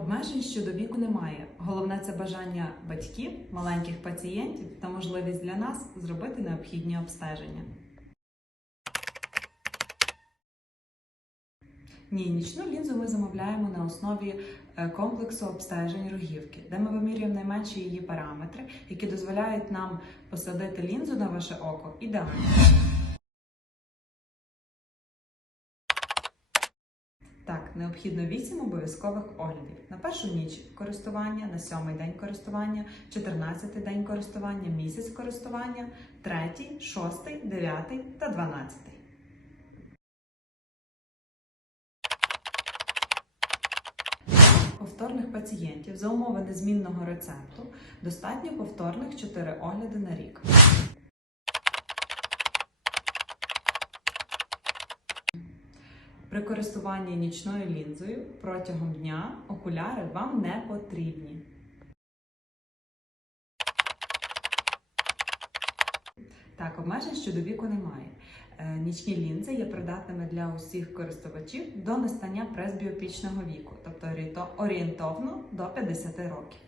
Обмежень щодо віку немає. Головне це бажання батьків, маленьких пацієнтів та можливість для нас зробити необхідні обстеження. Ні, нічну лінзу ми замовляємо на основі е, комплексу обстежень рогівки, де ми вимірюємо найменші її параметри, які дозволяють нам посадити лінзу на ваше око ідеально. Так, необхідно 8 обов'язкових оглядів на першу ніч користування, на сьомий день користування, 14 день користування, місяць користування, третій, шостий, дев'ятий та дванадцятий. Повторних пацієнтів за умови незмінного рецепту достатньо повторних 4 огляди на рік. При користуванні нічною лінзою протягом дня окуляри вам не потрібні. Так, обмежень щодо віку немає. Е, Нічні лінзи є придатними для усіх користувачів до настання пресбіопічного віку, тобто орієнтовно до 50 років.